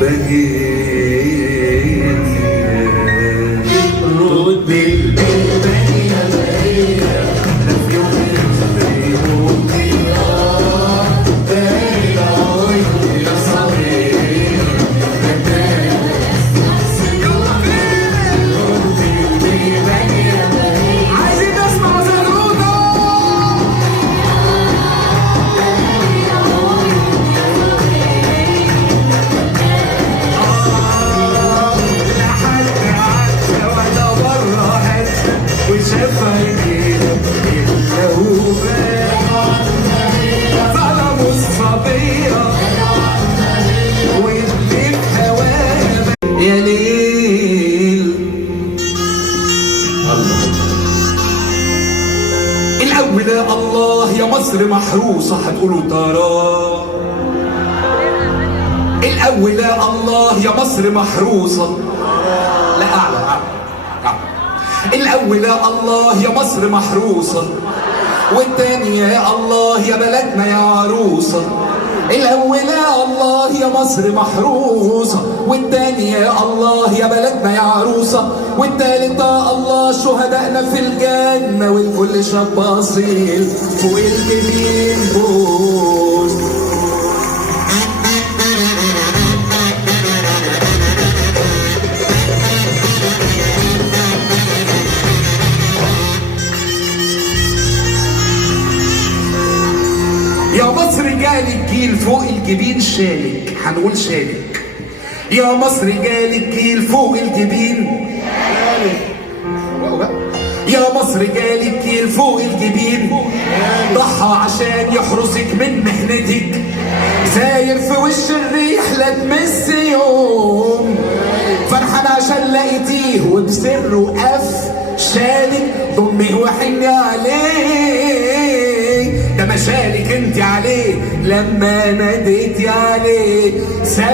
بهية رد البلبل يا بهية لا في يوم يرد بارد عيوني يا صغير رد البلبل يا بهية. عايزين نسمع زغروطة. وشاف عينينا إلا هو ظلموا الصبية واللي في هواها يا ليل. الأول الله يا مصر محروسة هتقولوا ترى. الأول الله يا مصر محروسة. لا أعلى الأول الله يا مصر محروسة والتاني يا الله يا بلدنا يا عروسة. الأول الله يا مصر محروسة والتاني يا الله يا بلدنا يا عروسة والتالت الله شهدائنا في الجنة والكل شاب أصيل فوق الجبين بوس. يا مصر جالك جيل فوق الجبين شالك. هنقول شالك. يا مصر جالك جيل فوق الجبين يا مصر جالك جيل فوق الجبين ضحى عشان يحرسك من محنتك ساير في وش الريح لا تمس يوم فرحان عشان لقيتيه وبسره شالك ضمي وحني عليه ده مشالك انت عليه لما ناديتي عليه.